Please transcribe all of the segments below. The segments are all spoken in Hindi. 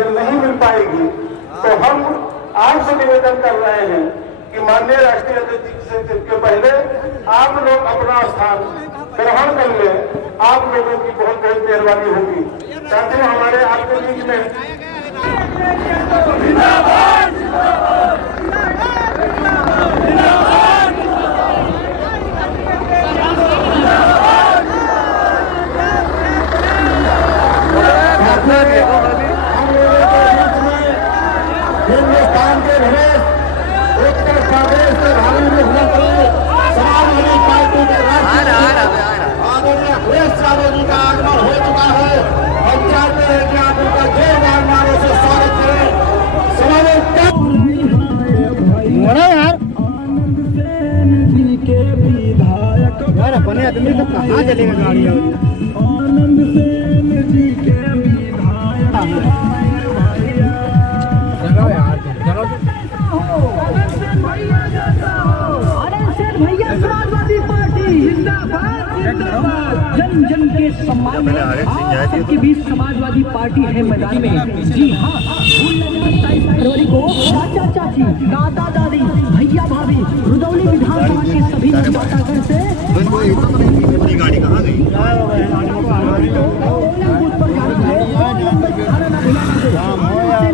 ये नहीं मिल पाएगी। तो हम आपसे निवेदन कर रहे हैं कि माननीय राष्ट्रीय अध्यक्ष के पहले आप लोग अपना स्थान ग्रहण कर ले, आप लोगों की बहुत बहुत मेहरबानी होगी। साथियों, हमारे आपके बीच में हिंदुस्तान के प्रदेश उत्तर प्रदेश के भावी मुख्यमंत्री समाजवादी पार्टी के आदरणीय अखिलेश यादव जी का आगमन हो चुका है और चाहते हैं कि आप उनका जोरदार नारों से स्वागत करें। यार अपने आदमी तो कहाँ चलेगा गाड़ी? आनंद सेन जी के भैया समाजवादी पार्टी जिंदाबाद जिंदाबाद। जन जन के सम्मान में आप सबके बीच समाजवादी पार्टी है मैदान में। जी हाँ, 27 फरवरी को चाचा चाची, दादा दादी, भैया भाभी, रुदौली विधानसभा के सभी मतदातागण से गाड़ी कहाँ गई?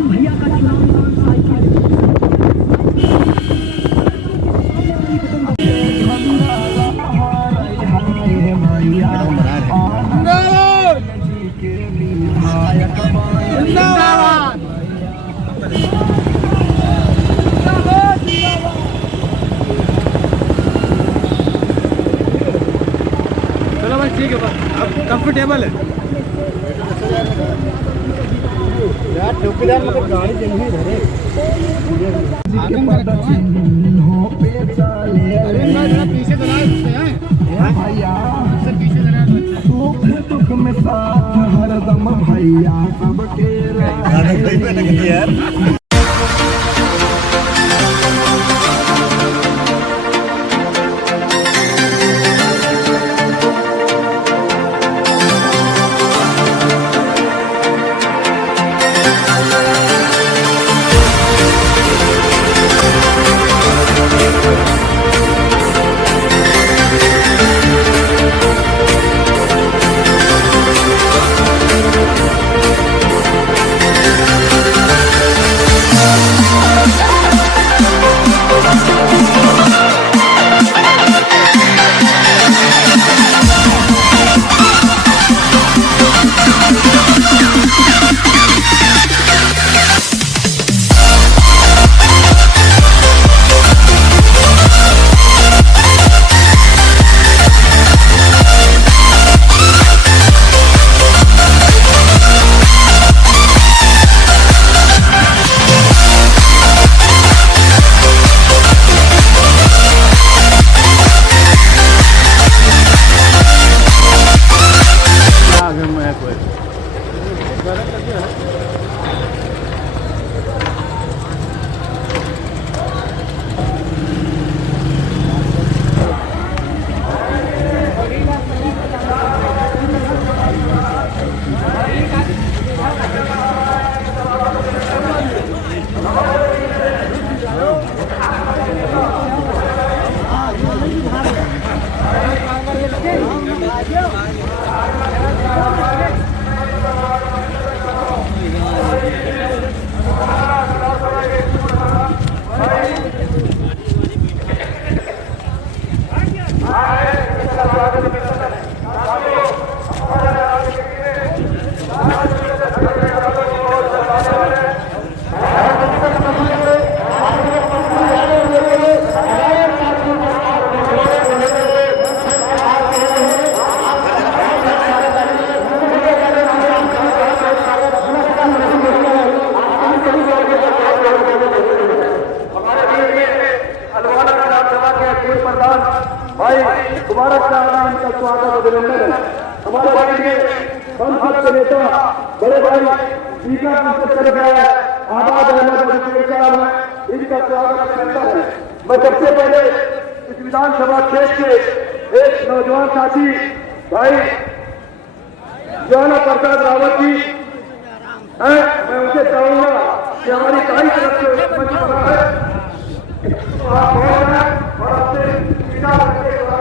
भैया का चुनाव ठीक है, अब कंफर्टेबल है यार। चौकीदार मतलब गाड़ी जल्दी धरे पीछे दुख में साथ हरदम भैया सबके यार। बड़े भाई स्पीकर आबाद अहमद इनका स्वागत करता है। मैं सबसे पहले इस विधानसभा क्षेत्र के एक नौजवान साथी भाई ज्वाला प्रसाद रावत जी हैं, मैं उनसे कि हमारी कई तरफ से मंच बना है, आप बहुत हैं और अपने पिता के यहाँ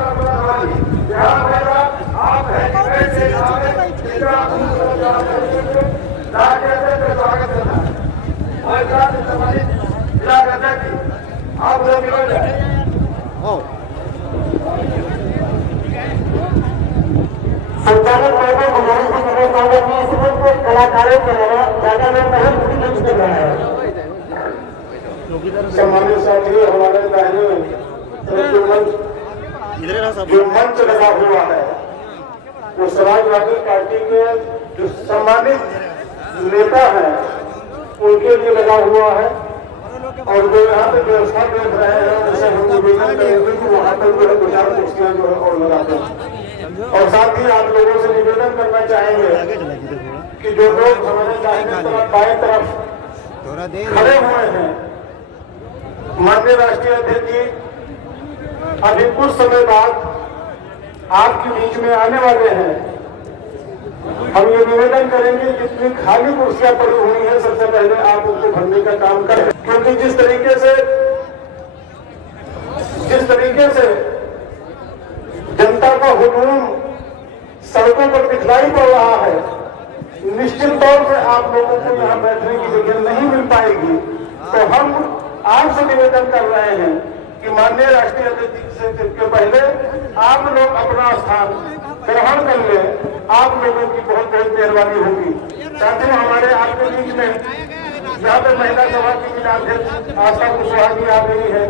आप हैं कैसे स्वागत करना है और साथ ही सम्मानित जिला अध्यक्ष जी आप लोग संचालक कलाकारों के अलावा ज्यादा लोग कर रहा है। सम्मानित साथी हमारे दाहिने जो मंच लगा हुआ है वो समाजवादी पार्टी के जो सम्मानित नेता हैं उनके लिए लगा हुआ है और जो यहाँ पे व्यवस्था देख रहे हैं जैसे हम निवेदन करेंगे कि वहाँ पर जो है 2-4 कुर्सियां जो है और लगाते हैं। और साथ ही आप लोगों से निवेदन करना चाहेंगे कि जो लोग हमारे दाहिने तरफ बाएं तरफ खड़े हुए हैं, माननीय राष्ट्रीय अध्यक्ष जी अभी कुछ समय बाद आपके बीच में आने वाले हैं। हम ये निवेदन करेंगे जितनी खाली कुर्सियां पड़ी हुई हैं सबसे पहले आप उनको भरने का काम करें, क्योंकि जिस तरीके से जनता का हुजूम सड़कों पर दिखलाई पड़ रहा है, निश्चित तौर से आप लोगों को यहाँ बैठने की जगह नहीं मिल पाएगी। तो हम आपसे निवेदन कर रहे हैं कि माननीय राष्ट्रीय अध्यक्ष से के पहले आप लोग अपना स्थान ग्रहण कर ले, आप लोगों की बहुत बहुत मेहरबानी होगी। साथियों हमारे आपके बीच में यहाँ पे महिला सभा की जिलाध्यक्ष आशा कुशवाहा जी आ रही है,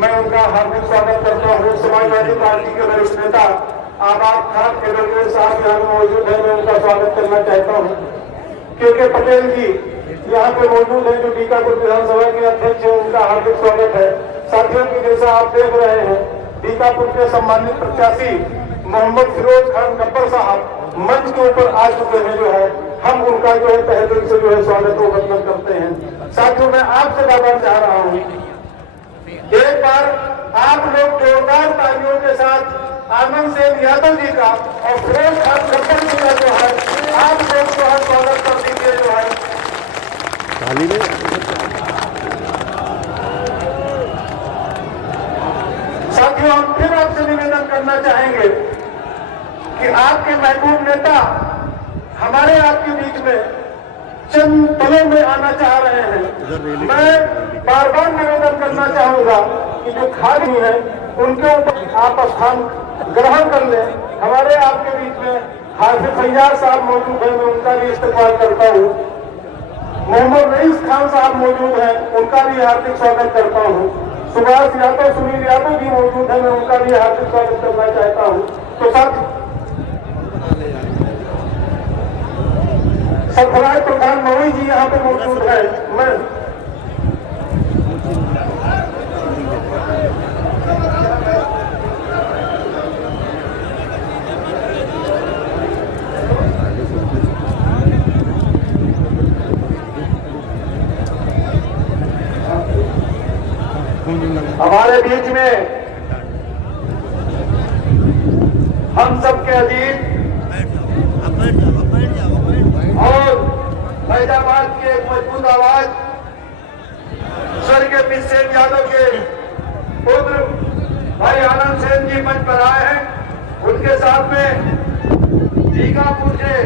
मैं उनका हार्दिक स्वागत करता हूँ। समाजवादी पार्टी के वरिष्ठ नेता आबाद खान एडवोकेट साहब यहाँ मौजूद है, मैं उनका स्वागत करना चाहता हूँ। के पटेल जी यहाँ पे मौजूद है जो बीकापुर विधानसभा के अध्यक्ष है, उनका हार्दिक स्वागत है। साथियों की जैसा आप देख रहे हैं बीकापुर के सम्मानित प्रत्याशी मोहम्मद फिरोज खान गब्बर साहब मंच के ऊपर आ चुके हैं, जो है हम उनका जो है तहे दिल से जो है स्वागत व वंदन करते हैं। साथियों मैं आपसे बात चाह रहा हूँ, एक बार आप लोग जोरदार तालियों के साथ आनंद सेन यादव जी का और फिरोज खान गब्बर जी का जो है आप लोग जो है स्वागत कर दीजिए। जो है साथियों हम फिर आपसे निवेदन करना चाहेंगे कि आपके महबूब नेता हमारे आपके बीच में चंद पलों में आना चाह रहे हैं। मैं बार बार निवेदन करना चाहूंगा कि जो खाली है उनके ऊपर आप स्थान ग्रहण कर लें। हमारे आपके बीच में हाफिज फैयाज साहब मौजूद हैं, मैं उनका भी इस्तेमाल करता हूँ। मोहम्मद रईस खान साहब मौजूद हैं, उनका भी हार्दिक स्वागत करता हूँ। सुभाष यादव सुनील यादव जी मौजूद है, मैं उनका भी हार्दिक स्वागत करना चाहता हूँ। तो साथ सरफराज प्रधान मवई जी यहाँ पे मौजूद है। मैं हमारे बीच में हम सबके अजीज और फैजाबाद के मजबूत आवाज स्वर्गीय पी सेन यादव के पुत्र भाई आनंद सेन जी मंच पर आए हैं। उनके साथ में बीकापुर के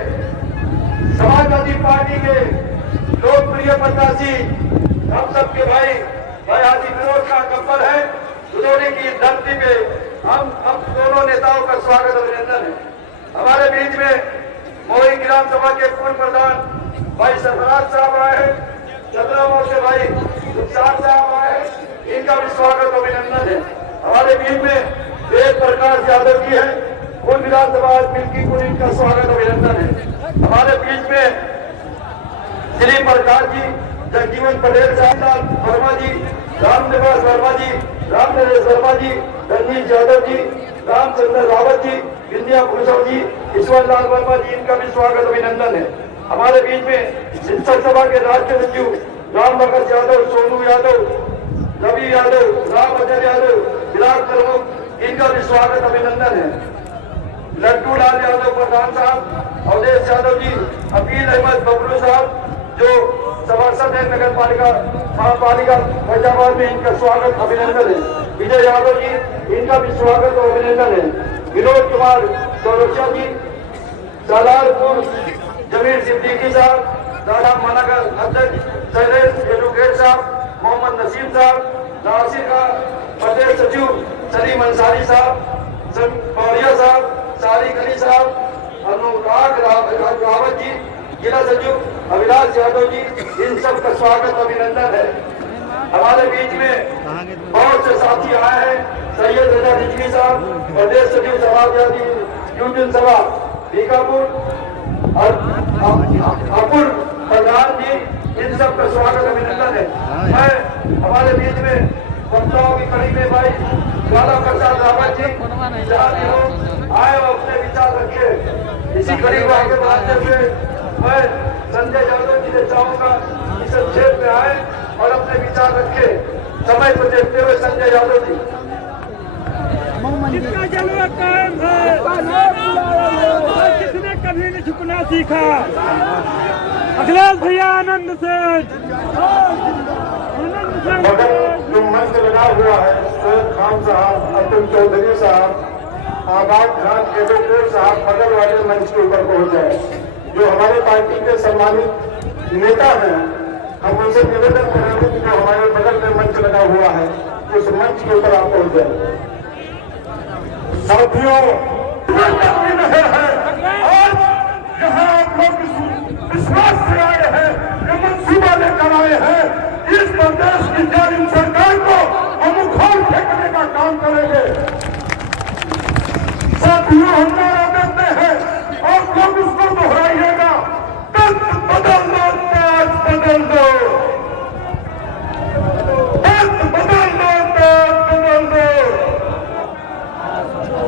समाजवादी पार्टी के लोकप्रिय प्रत्याशी हम सबके भाई हाजी फिरोज खान गब्बर है। उन्होंने की धरती पे हम दोनों नेताओं का स्वागत अभिनंदन है। हमारे बीच में मोई ग्राम सभा के पूर्व प्रधान भाई सरफराज साहब आए हैं, चंद्रामोह से भाई गुप्तार साहब आए हैं, इनका भी स्वागत अभिनंदन है। हमारे बीच में वेद प्रकाश यादव जी हैं, पूर्व विधानसभा मिल्कीपुर, इनका स्वागत अभिनंदन है। हमारे बीच में श्री प्रकाश जी, जगजीवन पटेल साहब, वर्मा जी, रामनिवास वर्मा जी, रामनरेश वर्मा जी, रंजीत यादव जी, रामचंद्र रावत जी, विंध्या भूषण जी, ईश्वर लाल वर्मा जी, इनका भी स्वागत अभिनंदन है। हमारे बीच में शिक्षक सभा के राष्ट्रीय सचिव राम भगत यादव, सोनू यादव, रवि यादव, राम अजय यादव, विराट प्रमुख, इनका भी स्वागत अभिनंदन है। लड्डू लाल यादव प्रधान साहब, अवधेश यादव जी, अकील अहमद बबलू साहब, जो सभासद है नगर पालिका महापालिका फैजाबाद में, इनका स्वागत अभिनंदन है। विजय यादव जी, इनका भी स्वागत और अभिनंदन है। विनोद कुमार चौरसिया जी, सालारपुर जमीर सिद्दीकी साहब, दादा मनागर अध्यक्ष शैलेश एडवोकेट साहब, मोहम्मद नसीम साहब, नासिर का प्रदेश सचिव सलीम अंसारी साहब, मौर्या साहब, सारिक अली साहब, अनुराग रावत जी, जिला सचिव अभिलाष यादव जी, इन सब का स्वागत अभिनंदन है। हमारे बीच में बहुत से साथी आए हैं। सैयद रजा रिजवी साहब, प्रदेश सचिव समाजवादी यूनियन सभा बीकापुर, अपुर प्रधान जी, इन सब का स्वागत अभिनंदन है। मैं हमारे बीच में वक्ताओं की कड़ी में भाई लाला प्रसाद रावत जी, जहाँ लोग आए और अपने विचार रखे, इसी कड़ी को आगे बढ़ाते हुए मैं संजय यादव जी से चाहूंगा इस क्षेत्र में आए और अपने विचार रखे। समय को देखते हुए संजय यादव जी। जिसका जलवा कायम है, किसने कभी नहीं झुकना सीखा। अखिलेश भैया आनंद से मगर जो मंच लगा हुआ है, सैयद खान साहब, अब्दुल चौधरी साहब, आबाद खान एडवोकेट साहब बगल वाले मंच के ऊपर पहुंच जाए। जो हमारे पार्टी के सम्मानित नेता हैं, हम उनसे निवेदन करेंगे कि जो हमारे बगल में मंच लगा हुआ है, उस मंच के ऊपर आप पहुंच जाए। साथियों, रहे हैं और यहाँ आप लोग विश्वास से आए हैं, ये मंसूबा लेकर आए हैं, इस प्रदेश की जालिम सरकार को हम उखाड़ फेंकने का काम करेंगे। साथियों, हम नारा देते हैं और लोग उसको दोहराइएगा, तंत्र बदल दो, ताज बदल दो, तंत्र बदल दो, ताज बदल दो।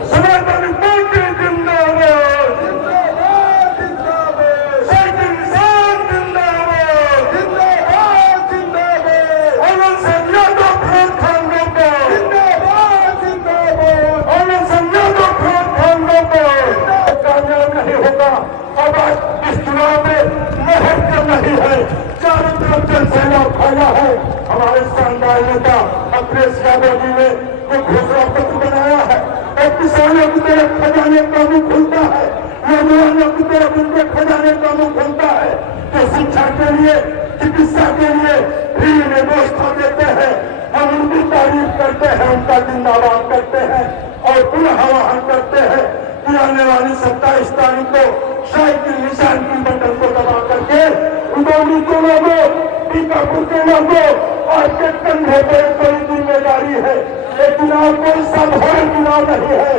समाजवादी पार्टी जिंदाबाद, जिंदाबाद, जिंदाबाद, शहीद इंसान जिंदाबाद, जिंदाबाद, जिंदाबाद, और संजय फिरोज खान को जिंदाबाद, जिंदाबाद, और संजय फिरोज खान को कामयाब नहीं होगा। अब आज इस चुनाव में महर कर रही है, चारों तरफ जनसेना फैला है। हमारे शानदार नेता अखिलेश यादव जी ने जो घोषणा पत्र बनाया है, और किसानों की तरफ खजाने का मुंह खुलता है, नौजवानों की तरफ उनके खजाने का मुंह खुलता है, तो शिक्षा के लिए, चिकित्सा के लिए फ्री में व्यवस्था देते हैं। हम उनकी तारीफ करते हैं, उनका जिंदाबाद करते हैं और पुनः आह्वान करते हैं कि आने वाली 27 तारीख को साइकिल निशान की बटन को दबा करके उदौली के लोगों, बीकापुर के लोगों, आपके कंधे पर एक बड़ी जिम्मेदारी है। ये चुनाव कोई साधारण चुनाव नहीं है,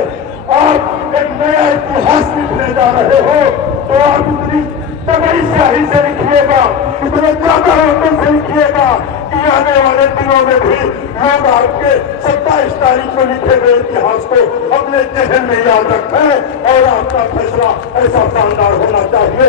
आप एक नया इतिहास लिखने जा रहे हो, तो आप इतनी तगड़ी स्याही से लिखिएगा, इतने ज्यादा रकम से लिखिएगा कि आने वाले दिनों में भी लोग आपके 27 तारीख को लिखे गए इतिहास को अपने जहन में याद रखें और आपका फैसला ऐसा शानदार होना चाहिए।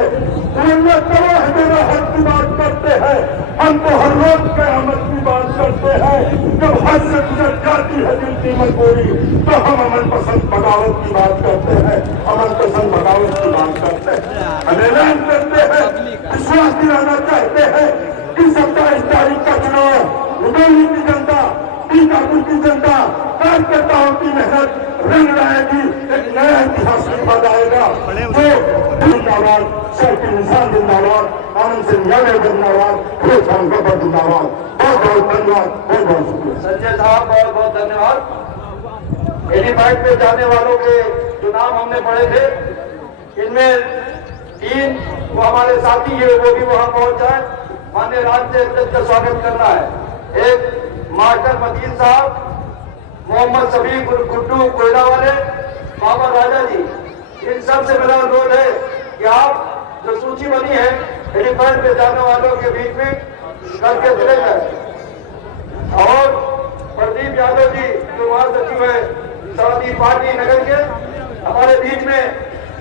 हक की बात करते हैं, हम तो हर रोज कयामत की बात करते हैं। जब हद से गुजर जाती है दिल की मजबूरी, तो हम अमन पसंद बगावत की बात करते हैं, अमन पसंद बगावत की बात करते हैं। हम ऐलान करते हैं, विश्वास दिलाना चाहते हैं कि 27 तारीख का चुनाव उदौली की जनता, बीकापुर की जनता, कार्यकर्ताओं की मेहनत रंग लाएगी, एक नया इतिहास लिखा जाएगा। जो जिंदाबाद, शहीद इंसान जिंदाबाद, आनंद सिंह यादव जिंदाबाद, फिरोज खान गब्बर जिंदाबाद। बहुत बहुत धन्यवाद, बहुत बहुत शुक्रिया। संजय साहब, बहुत बहुत धन्यवाद। एलिफाइट पे जाने वालों के जो नाम हमने पढ़े थे, इनमें 3 वो हमारे साथी है, वो भी वहां पहुंच जाए। माननीय राज्य अध्यक्ष का स्वागत करना है। एक मास्टर मतीन साहब, मोहम्मद शफीक गुड्डू कोयला वाले, बाबा राजा जी, इन सब से मेरा अनुरोध है कि आप जो सूची बनी है एलिफेंट पे जाने वालों के बीच में करके चले जाए। और प्रदीप यादव जी जो महासचिव है समाजवादी पार्टी नगर के, हमारे बीच में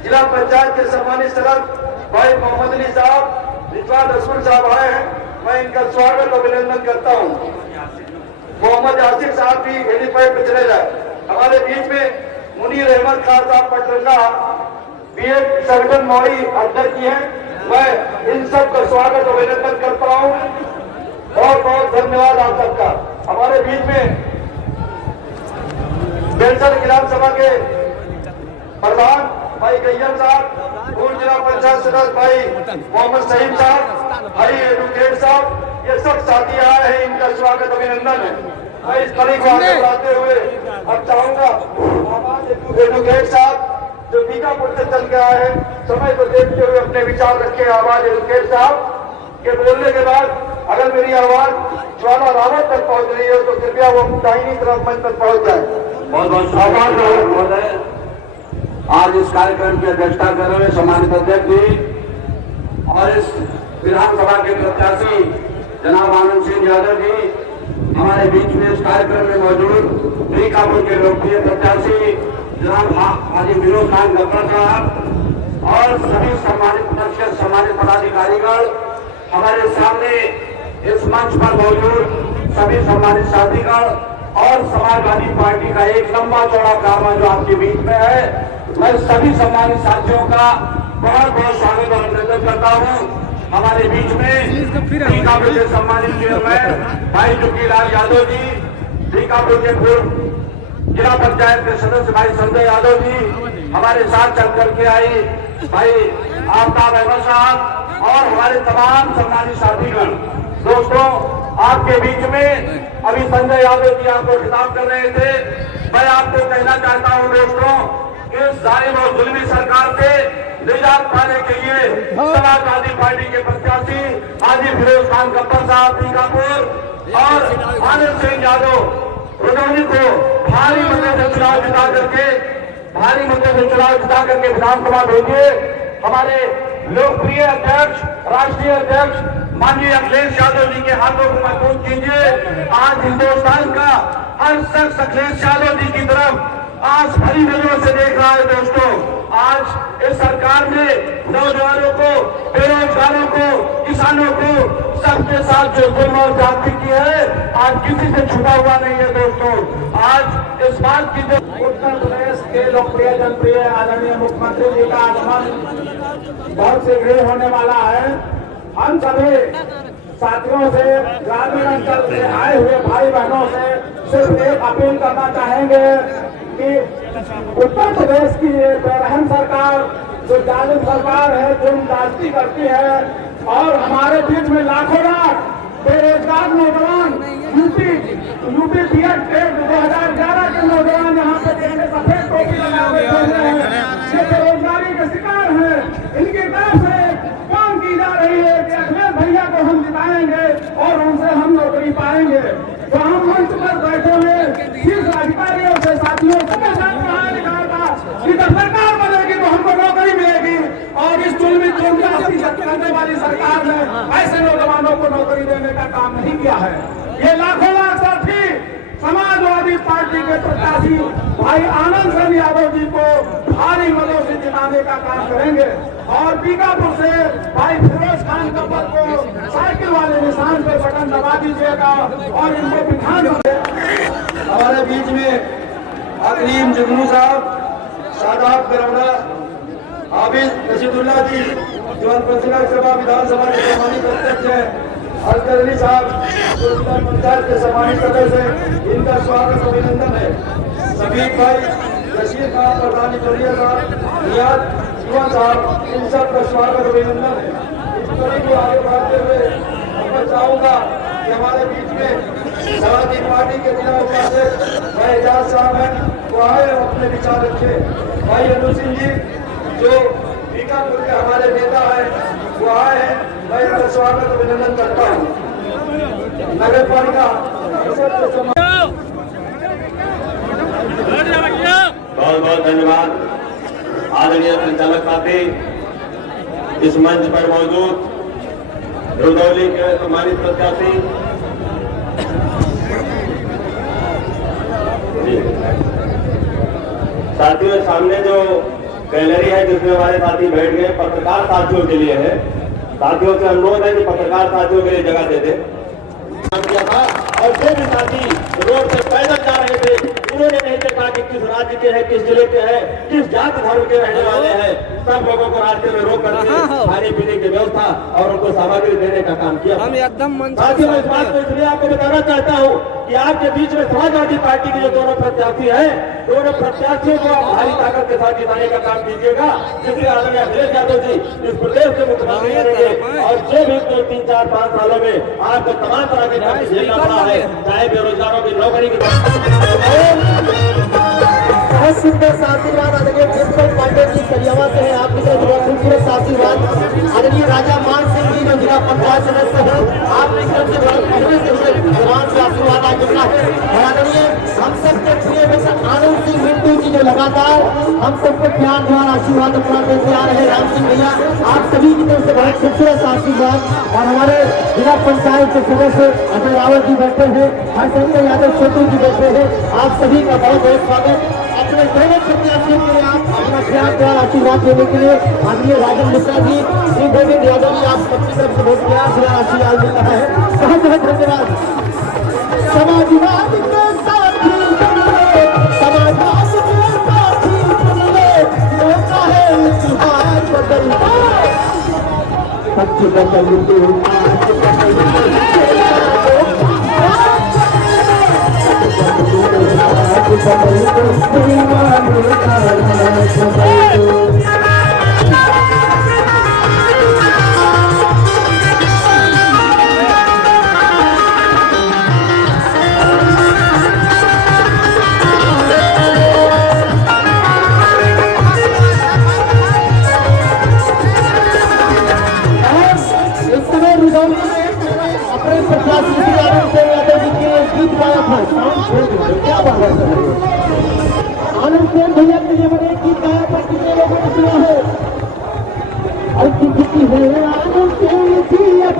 जिला पंचायत के सम्मानित सदस्य भाई मोहम्मद अली साहब, रिजवान रसूल साहब आए हैं, मैं इनका स्वागत और अभिनंदन करता हूँ। मोहम्मद आसिफ साहब भी हेलीपैड पे चले जाए। हमारे बीच में मुनीर अहमद खान साहब पटरंगा, BA सर्जन मौड़ी अध्यक्ष जी हैं, मैं इन सब का स्वागत और अभिनंदन करता हूँ। बहुत बहुत धन्यवाद आप सबका। हमारे बीच में बेलसर विधानसभा के प्रधान भाई गैयम साहब, पूर्व जिला पंचायत सदस्य भाई मोहम्मद सहीम साहब, भाई एडवोकेट साहब, ये सब साथी आए हैं, इनका स्वागत अभिनंदन है। मैं इस कड़ी को आगे बढ़ाते हुए अब चाहूंगा एडवोकेट साहब जो बीकापुर से चल के आए हैं, समय को देखते हुए अपने विचार रखे। आवाज एडवोकेट साहब के बोलने के बाद अगर मेरी आवाज ज्वाला रावत तक पहुंच रही है तो कृपया वो दाहिनी तरफ मंच तक पहुंच जाए। बहुत बहुत आभार महोदय। आज इस कार्यक्रम की अध्यक्षता कर रहे सम्मानित अध्यक्ष जी और इस विधानसभा के प्रत्याशी जनाब आनंद सिंह यादव जी, हमारे बीच में इस कार्यक्रम में मौजूद बीकापुर के लोकप्रिय प्रत्याशी जनाब हाजी फिरोज खान गब्बर साहब और सभी सम्मानित पदाधिकारीगण, हमारे सामने इस मंच पर मौजूद सभी सम्मानित साथीगण और समाजवादी पार्टी का एक लंबा चौड़ा कारवां जो आपके बीच में है, मैं सभी सम्मानित साथियों का बहुत बहुत स्वागत और अभिनंदन करता हूँ। हमारे बीच में बीकापुर के सम्मानित चेयरमैन भाई जुकीलाल यादव जी, बीकापुर के पूर्व जिला पंचायत के सदस्य भाई संजय यादव जी, हमारे साथ चल करके आई भाई आफ्ताब अहमद साहब और हमारे तमाम सम्मानित साथीगण। दोस्तों, आपके बीच में अभी संजय यादव जी आपको खिताब कर रहे थे। मैं आपको कहना चाहता हूं दोस्तों, इस जालिम और जुल्मी सरकार से निजात पाने के लिए समाजवादी पार्टी के प्रत्याशी हाजी फिरोज खान गब्बर साहब बीकापुर और आनंद सिंह यादव रुदौली को भारी मतों से चुनाव जिता करके विधानसभा भेजिए। हमारे लोकप्रिय अध्यक्ष, राष्ट्रीय अध्यक्ष माननीय अखिलेश यादव जी के हाथों को मजबूत कीजिए। आज हिंदुस्तान का हर शख्स अखिलेश यादव जी की तरफ आज भरी नजरों से देख रहा है। दोस्तों, आज इस सरकार ने नौजवानों को, बेरोजगारों को, किसानों को, सबके साथ जो जुल्म और ज्यादती की है, आज किसी से छुपा हुआ नहीं है। दोस्तों, आज इस बात की जो उत्तर प्रदेश के लोकप्रिय जनप्रिय आदरणीय मुख्यमंत्री जी का आगमन बहुत शीघ्र होने वाला है। हम सभी साथियों से, ग्रामीण अंचल से आए हुए भाई बहनों से सिर्फ एक अपील करना चाहेंगे कि उत्तर प्रदेश की ये बेरहम सरकार, जो जालिम सरकार है, जो राजनीति करती है और हमारे बीच में लाखों लाख बेरोजगार नौजवान यूपी बीएड टेट 2011 के नौजवान यहाँ पे देखने सफेद टोपी लगाए बैठे हैं, ये बेरोजगारी के शिकार हैं। इनकी तरफ से काम की जा रही है कि अखिलेश भैया को हम जिताएंगे और उनसे हम नौकरी पाएंगे। तो हम मंच पर बैठे हुए शीर्ष अधिकारियों से, साथियों से मैं साथ कहा लिखा था कि जब सरकार बनेगी तो हमको नौकरी मिलेगी और इस जुल्मी करने वाली सरकार ने ऐसे नौजवानों को नौकरी देने का काम नहीं किया है। ये लाखों लाख साथी समाजवादी पार्टी के प्रत्याशी भाई आनंद सिंह यादव जी को भारी मतों से जिताने का काम करेंगे और बीकापुर से भाई फिरोज खान गब्बर को साइकिल वाले निशान पर बटन दबा दीजिएगा और इनको विधानसभा। हमारे बीच में अकरीम जुगनू साहब, शादाब गरौड़ा, हाफिज रशीदुल्ला जी जो सभा विधानसभा के सम्मानित अध्यक्ष है, असगर अली साहब जो जिला पंचायत के सम्मानित सदस्य हैं, इनका स्वागत अभिनंदन है। सफीक भाई, रशीद खान, प्रधानी चौरिया साहब, नियाज युवा साहब, इन सब का स्वागत अभिनंदन है। इस कड़ी को आगे बढ़ाते हुए मैं चाहूंगा कि हमारे बीच में समाजवादी पार्टी के जिला उपाध्यक्ष भाई एजाज साहब हैं, वो आए और अपने विचार रखे। भाई अनु सिंह जी जो बीकापुर के हमारे नेता हैं, वो आए हैं, मैं इनका स्वागत अभिनंदन करता हूँ। नगर पालिका बहुत बहुत धन्यवाद। आदरणीय संचालक साथी, इस मंच पर मौजूद रुदौली के सम्मानित प्रत्याशी साथियों, सामने जो गैलरी है जिसमें हमारे साथी बैठ गए, पत्रकार साथियों के लिए है। साथियों से अनुरोध है कि पत्रकार साथियों के लिए जगह दे दे। किया था और जो भी साथी रोड से पैदल जा रहे थे, उन्होंने नहीं देखा कि किस राज्य के हैं, किस जिले के हैं, किस जाति धर्म के रहने वाले हैं, सब लोगों को रास्ते में रोक करके खाने पीने की व्यवस्था और उनको सामग्री देने का काम किया। साथियों, मैं इस बात को इसलिए आपको बताना चाहता हूँ कि आपके बीच में समाजवादी पार्टी के जो दोनों प्रत्याशी हैं, दोनों प्रत्याशियों को आप भारी ताकत के साथ जिताने का काम कीजिएगा, जिससे आदरणीय अखिलेश यादव जी इस प्रदेश के मुख्यमंत्री बनेंगे और जो भी 2, 3, 4, 5 सालों में आपको तमाम तरह की तकलीफ झेलना पड़ा है, चाहे बेरोजगारों की नौकरी की बहुत सुंदर सा आशीर्वाद आदरणीय प्रिंसिपल पांडे जी कलियावा से है। आपकी तरफ बहुत खूबसूरत सा आशीर्वाद आदरणीय राजा मान सिंह जी जो जिला पंचायत सदस्य है, आपकी तरफ से बहुत पहले से जवान से आशीर्वाद आ चुका है। और आदरणीय हम सबके प्रिय मित्र आनंद सिंह मिंटू जी जो लगातार हम सबको प्यार द्वारा आशीर्वाद अपना देते आ रहे हैं। राम सिंह भैया, आप सभी की तरफ से बहुत खूबसूरत सा आशीर्वाद। और हमारे जिला पंचायत के सदस्य अजय रावत जी बैठे हैं, हरशंकर यादव छोटू जी बैठे हैं, आप सभी का बहुत बहुत स्वागत। अपने दोनों प्रत्याशियों के लिए आप अपना प्यार द्वारा आशीर्वाद देने के लिए आदरणीय राजन मिश्रा जी, श्री गोविंद यादव जी, आप सबकी तरफ से बहुत प्यार से आशीर्वाद मिल रहा है। बहुत बहुत धन्यवाद। समाजवाद के साथी बनिए, समाजवाद के साथी बनिए, मौका है इतिहास बदलने, सच बदलते अपने प्रत्याशी श्री आनंद सिंह यादव जी के गीत गाया था। क्या बात है, आनंद सिंह भैया के लिए मैंने गीत गाया था, कितने लोगों ने सुना है? है आनंद सिंह जी अब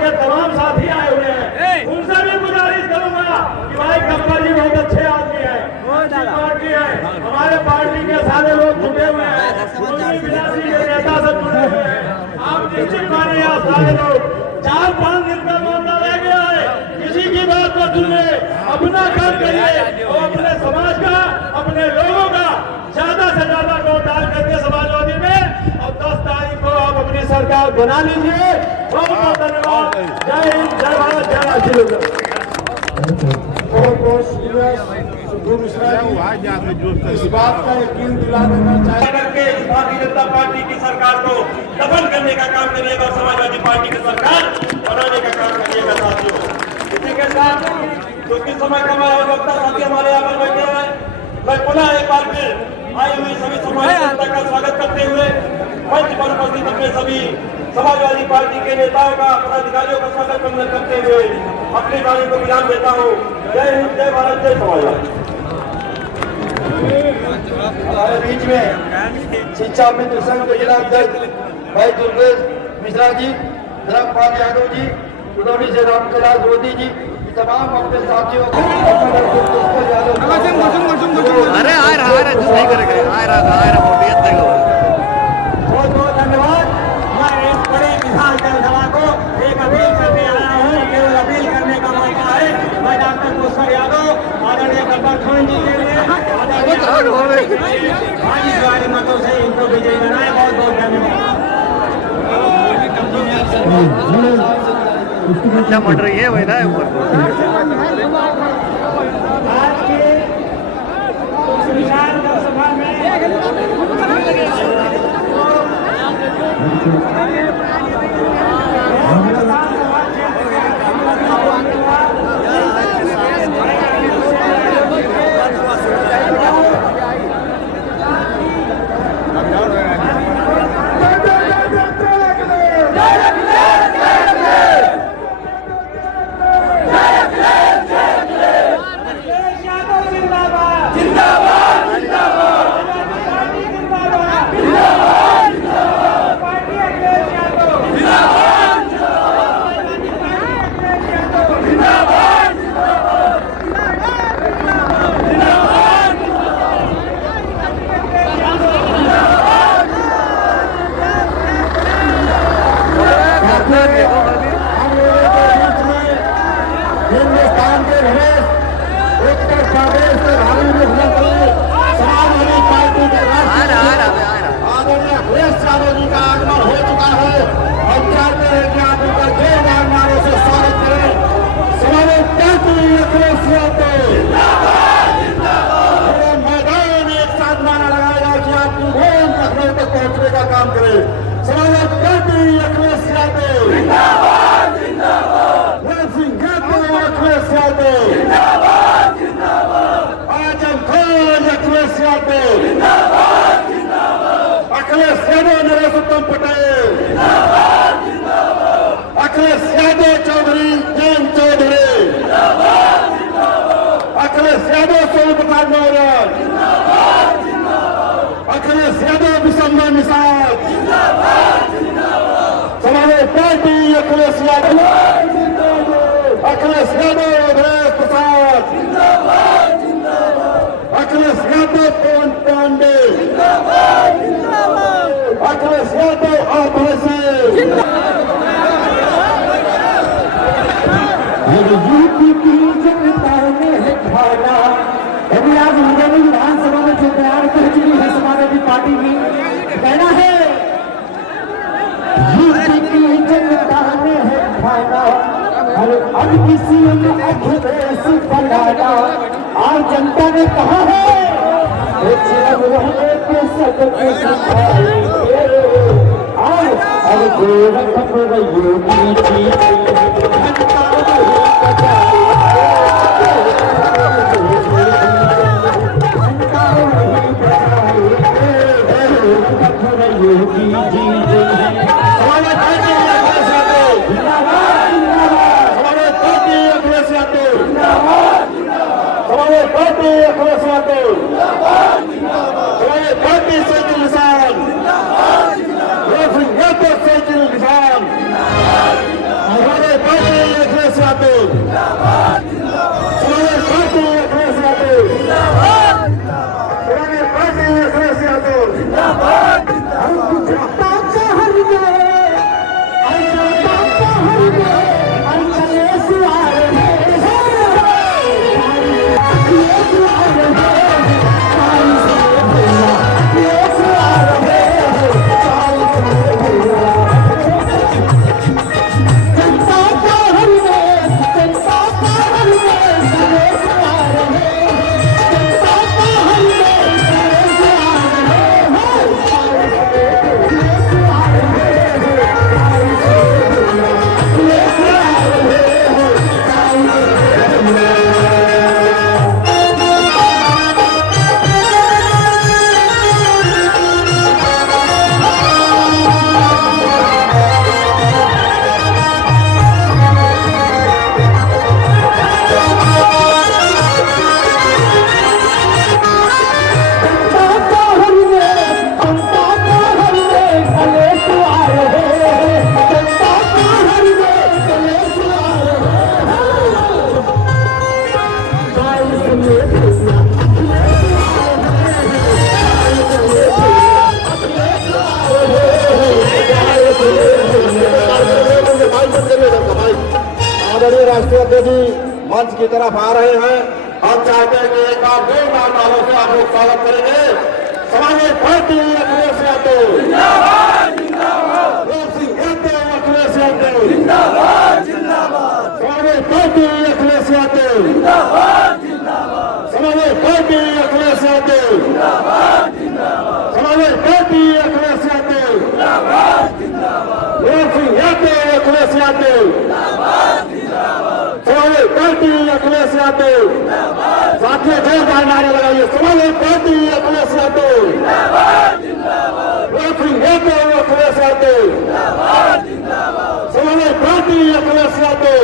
के तमाम साथी आए हुए हैं, उनसे भी गुजारिश करूंगा कि भाई गब्बर जी बहुत अच्छे आदमी हैं, पार्टी है, हमारे पार्टी के सारे लोग जुटे हुए हैं, नेता सब जुड़े हुए हैं। आप निश्चित मानिए, आप सारे लोग 4-5 दिन का मामला रह गया है, किसी की बात न सुनिए, अपना काम करिए और अपने समाज का, अपने लोगों का ज्यादा से ज्यादा वोट डाल करके समाजवादी में और 10 तारीख को आप अपनी सरकार बना लीजिए। बहुत बहुत धन्यवाद। जय हिंद, जय भारत, जय राष्ट्रीय। इस बात का यकीन दिला देना करके भारतीय जनता पार्टी की सरकार को दफन करने का काम करिएगा और समाजवादी पार्टी की सरकार बनाने का काम करिएगा। साथियों, इसी के साथ क्योंकि समय कम है और वक्ता साथी हमारे यहाँ पर बैठे हैं, मैं पुनः एक बार फिर आई हुई सभी समाज जनता का स्वागत करते हुए मंच पर उपस्थित अपने सभी समाजवादी पार्टी के नेताओं का, पदाधिकारियों का स्वागत करते हुए अपनी वाणी को विराम देता हूँ। जय हिंद, जय भारत, जय समाजवादी। हमारे बीच में शिक्षा मित्र संघ के जिला अध्यक्ष भाई दुर्गेश मिश्रा जी, धर्मपाल यादव जी, उदौली से रामकैलाश मोदी जी, तमाम अपने साथियों को अरे आ रहा नहीं करेगा बहुत बहुत धन्यवाद। मैं एक बड़ी विशाल जनसभा को एक अपील करने आया हूँ, केवल अपील करने का मौका है। मैं डॉक्टर पुष्कर यादव आदरणीय गब्बर खान जी के लिए भारी मतों से इनको विजयी बनाए। बहुत बहुत धन्यवाद। अच्छा मट रही है वही ना आज के विशाल जनसभा में प्रदेश के भावी मुख्यमंत्री समाजवादी पार्टी के राष्ट्रीय आदरणीय अखिलेश यादव जी का आगमन हो चुका है। हम चाहते हैं कि आप उनका जोरदार नारों से स्वागत करें। समाजवादी पार्टी अखिलेश यादव मैदान में एक साथ नारा लगाएगा कि आपकी वोट लखनऊ तक पहुंचने का काम करे। समाजवादी पार्टी अखिलेश यादव अखिलेश यादव आजम खान अखिलेश यादव अखिलेश यादव नरेश पटेल अखिलेश यादव चौधरी जैन चौधरी अखिलेश यादव सोनू प्रसाद मौर्य अखिलेश यादव विशंबर निषाद समाजवादी पार्टी अखिलेश यादव अखिलेश यादव अवधेश प्रसाद अखिलेश यादव पवन पांडे अखिलेश यादव यूपी की जनता ने है भावना। अभी आज मुंगेली विधानसभा में जो तैयार कर चुकी है समाजवादी पार्टी की कहना है यूपी की जनता ने है भावना। अब किसी ने अखिलेश बनाना और जनता ने कहा है रहने के सबके सिखाएंगे और अब गोरख योगी जी जनता नहीं बचाएंगे Yogi ji party Akhilesh Yadav party cycle निशान यादव साइकिल निशान हमारे पार्टी अखिलेश यादव हमारे पार्टी अखिलेश यादव हमारे पार्टी अखिलेश यादव आदरणीय राष्ट्रीय अध्यक्ष मंच की तरफ आ रहे हैं। हम चाहते हैं कि एक बार जोरदार नारों से आप लोग स्वागत करेंगे। Samajwadi party Akhilesh Yadav Singh Yadav Akhilesh Yadav Samajwadi party Akhilesh Yadav Samajwadi party Akhilesh Yadav Samajwadi party Akhilesh Yadav Singh Yadav Akhilesh Yadav Samajwadi party Akhilesh Yadav साथियों जोरदार नारे लगाइए। Samajwadi party Akhilesh Yadav Singh Yadav Akhilesh Yadav Samajwadi party Akhilesh Yadav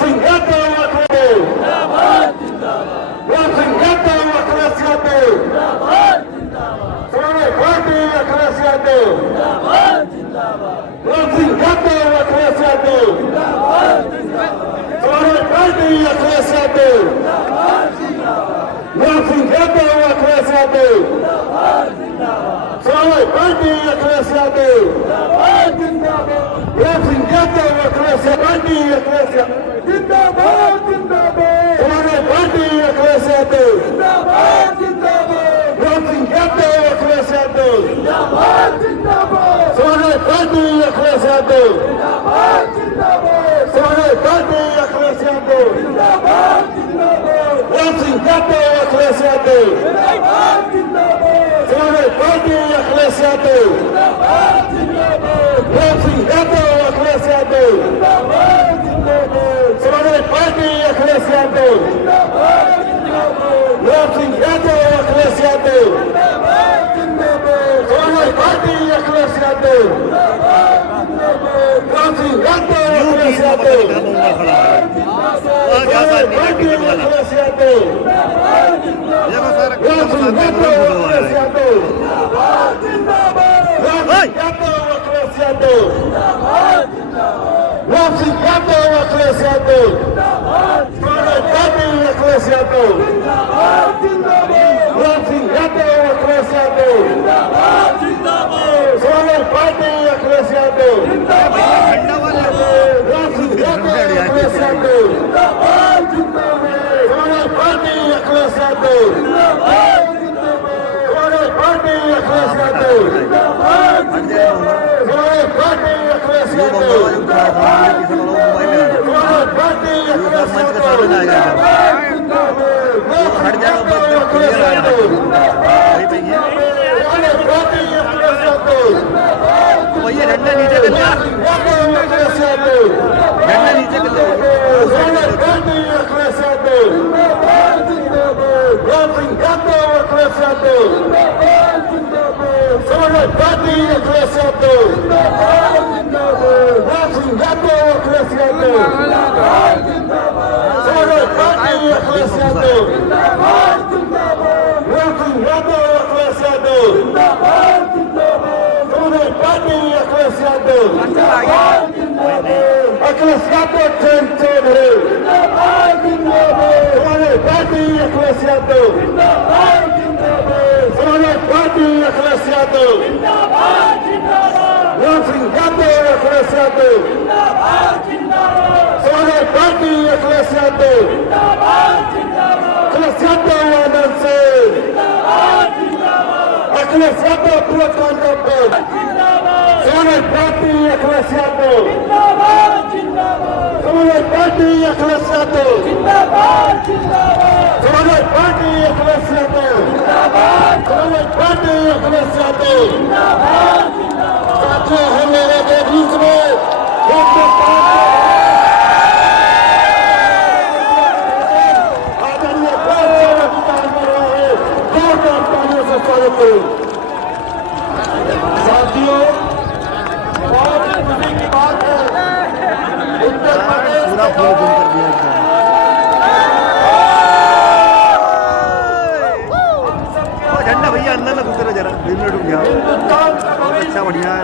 Singh Yadav Singh Yadav Akhilesh Yadav Samajwadi party Akhilesh Yadav Singh Yadav Akhilesh Yadav Samajwadi party Akhilesh Yadav Singh Yadav Akhilesh Yadav Samajwadi party Akhilesh Yadav Singh Yadav Akhilesh party Akhilesh जिंदाबाद जिंदाबाद। Yadav Samajwadi party Akhilesh Yadav Ram Singh Yadav Akhilesh Yadav Samajwadi party Akhilesh Yadav Ram Singh Yadav Akhilesh Yadav Samajwadi party Akhilesh Yadav Ram Singh Yadav Akhilesh Yadav Samajwadi party Akhilesh Yadav Ram Singh Yadav Akhilesh Yadav Samajwadi party Akhilesh Yadav Ram Singh Yadav Akhilesh Yadav Ram Singh Yadav Akhilesh Yadav Samajwadi party Akhilesh Yadav Ram Singh Yadav Akhilesh Yadav Samajwadi party Akhilesh Yadav Ram Singh Yadav Akhilesh Yadav Samajwadi party Akhilesh Yadav Samajwadi party Akhilesh Yadav Samajwadi party Akhilesh Yadav Samajwadi party Akhilesh भैया झंडा नीचे कर लिया, झंडा नीचे कर लिया। Ram Singh Yadav Akhilesh Yadav Samajwadi party Akhilesh Yadav Ram Singh Yadav Akhilesh Yadav Samajwadi party Akhilesh Yadav Ram Singh Yadav Akhilesh Yadav Samajwadi party Akhilesh Yadav Akhilesh Yadav train भरे Samajwadi party Akhilesh Yadav Samajwadi party Akhilesh Yadav Ram Singh Yadav Akhilesh Yadav Samajwadi party Akhilesh Yadav Akhilesh Yadav आनंद से अखिलेश यादव पूरा कांग्रेस पर Samajwadi party Akhilesh Yadav Samajwadi party Akhilesh Yadav Samajwadi party Akhilesh Yadav Samajwadi party Akhilesh Yadav साथियों हम मेरे बीच में आदरणीय स्वागत करूं। साथियों बहुत खुशी की बात है उत्तर प्रदेश पूरा फूल गुम कर दिया एकदम। झंडा भैया अंदर में घुस रहे जरा 2 मिनट रुक जाओ। अच्छा बढ़िया है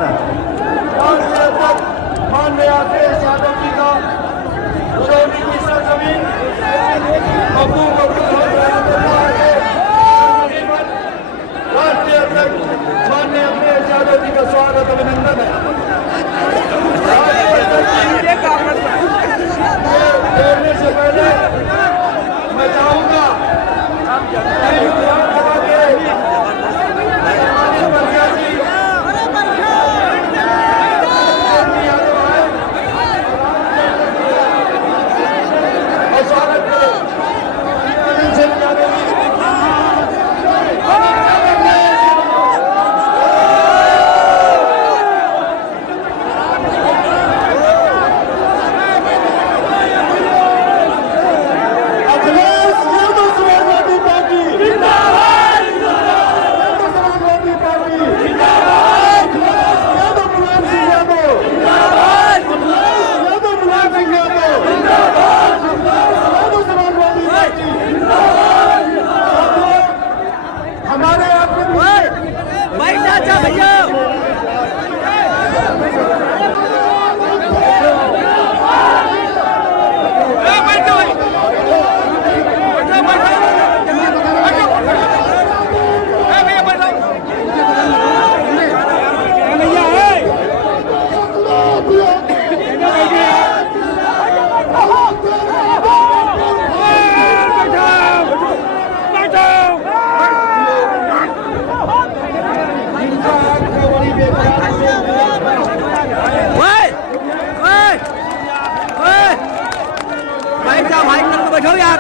बैठो यार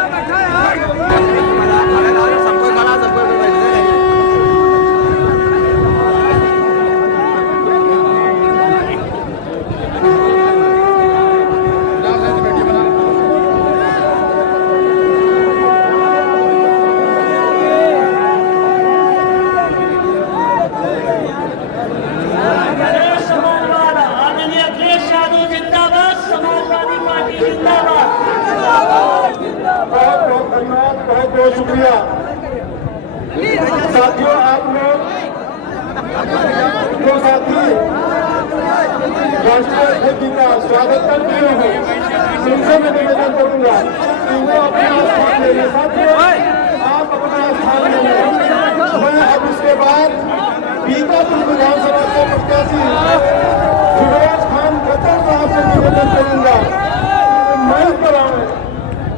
सबको खड़ा सबको समाजवाद आदरणीय अखिलेश यादव जिंदाबाद, समाजवादी पार्टी जिंदाबाद। बहुत बहुत धन्यवाद, बहुत बहुत शुक्रिया साथियों। आप लोग जो साथी राष्ट्रीय अध्यक्ष जी का स्वागत करते हैं उनसे मैं निवेदन करूंगा कि वो अपना स्थान ले लें। साथियों आप अपना स्थान ले लें। मैं अब इसके बाद बीकापुर विधानसभा के प्रत्याशी फिरोज खान खट्टर साहब से निवेदन करूंगा माइक कराएं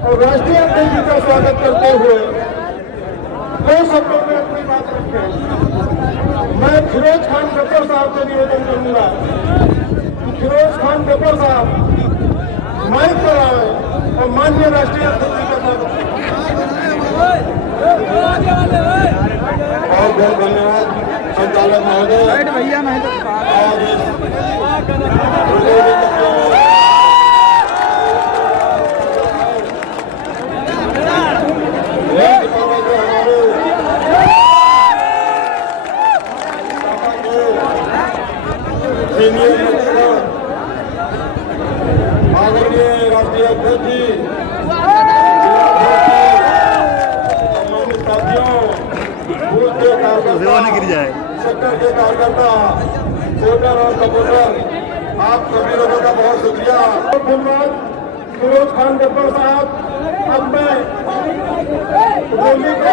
और राष्ट्रीय अध्यक्ष जी का स्वागत करते हुए दो शब्दों में अपनी बात रखें। मैं फिरोज खान खट्टर साहब से निवेदन करूंगा कि फिरोज खान खट्टर साहब माइक कराएं और माननीय राष्ट्रीय अध्यक्ष जी का स्वागत करें। बहुत बहुत धन्यवाद संचालक महोदय। भैया मैं आज सीनियर आदरणीय राष्ट्रीय अध्यक्ष जी, साथियों, बूथ के कार्यकर्ता, गिर जाए सेक्टर के कार्यकर्ता, वोटर और सपोर्टर, आप सभी लोगों का बहुत शुक्रिया। धन्यवाद फिरोज खान खट्टर साहब। अब मैं रैली को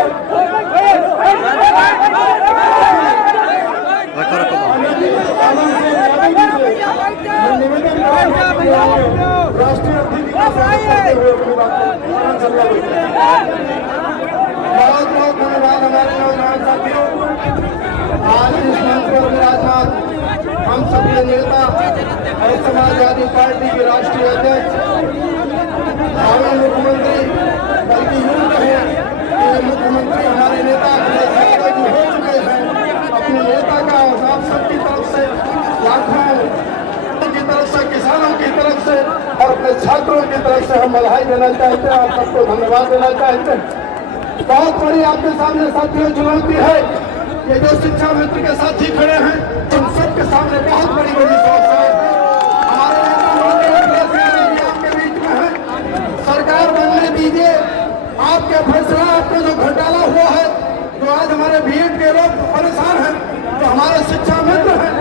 आनंद सिंह यादव जी से मैं निवेदन करूंगा कि राष्ट्रीय अध्यक्ष का स्वागत करते हुए अपनी बात को बहुत बहुत धन्यवाद हमारे नौजवान साथियों। आज इस मंच पर विराजमान हम सभी नेता और समाजवादी पार्टी के राष्ट्रीय अध्यक्ष, माननीय मुख्यमंत्री, बल्कि यूं कहें कि मुख्यमंत्री हमारे नेता अखिलेश यादव जी हो चुके हैं। अपने नेता का आप सबकी तरफ से, लाखों की तरफ से, किसानों की तरफ से और अपने छात्रों की तरफ से हम बधाई देना चाहते हैं। आप सबको धन्यवाद देना चाहते हैं। बहुत बड़ी आपके सामने साथियों चुनौती है। ये जो शिक्षा मित्र के साथी खड़े हैं उन सबके सामने बहुत बड़ी समस्या है। हमारे नेता माननीय अखिलेश यादव जी आपके बीच में है। सरकार बनने दीजिए। आपके फैसला, आपका जो घोटाला हुआ है, जो आज हमारे बीएड के लोग परेशान हैं, जो हमारे शिक्षा मित्र हैं,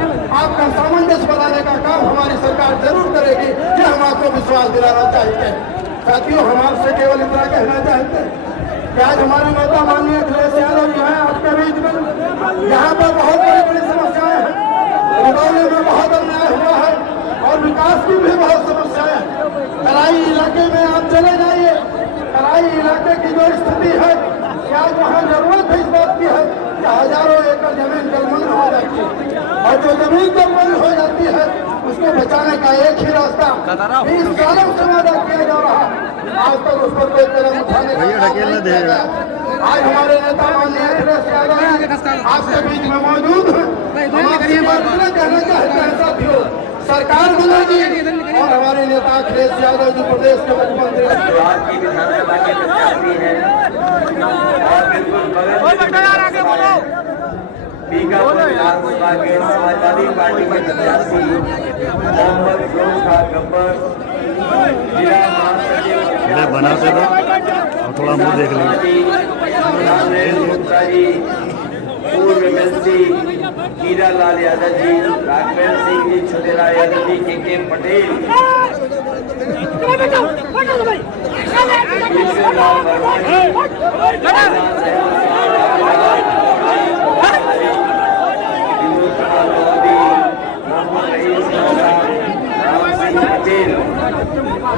आपका सामंजस्य बनाने का काम हमारी सरकार जरूर करेगी। ये हम आपको विश्वास दिलाना चाहते हैं। साथियों, हम आपसे केवल इतना कहना चाहते हैं कि आज हमारे नेता माननीय अखिलेश यादव जी हैं आपके बीच में। यहाँ पर बहुत बड़ी बड़ी समस्याएं हैं। रजौली में बहुत अन्याय हुआ है और विकास की भी बहुत समस्याएं हैं। तराई इलाके में आप चले जाइए, तराई इलाके की जो स्थिति है कि आज वहाँ जरूरत है इस बात की है कि हजारों एकड़ जमीन जलमग्न हो जाती है और जो जमीन जलमग्न हो जाती है उसको बचाने का एक ही रास्ता 20 सालों से वादा किया जा रहा है। आज तक उस पर कोई कदम उठाने का आज हमारे नेता माननीय अखिलेश यादव आपके बीच में मौजूद हैं। हम आपसे बात कहना चाहते हैं साथियों, सरकार बनेगी और हमारे नेता अखिलेश यादव जी प्रदेश के मुख्यमंत्री की विधानसभा के प्रत्याशी हैं और बिल्कुल बीकापुर विधानसभा के समाजवादी पार्टी के प्रत्याशी मोहम्मद फिरोज खान खट्टर, जिला महासचिव बनाते दो और थोड़ा मुंह देख लीजिए, पूर्व एमएलसी हीरा लाल यादव जी, राघवेंद्र सिंह जी, छोटेलाल यादव जी, के पटेल, ईश्वरलाल वर्मा जी,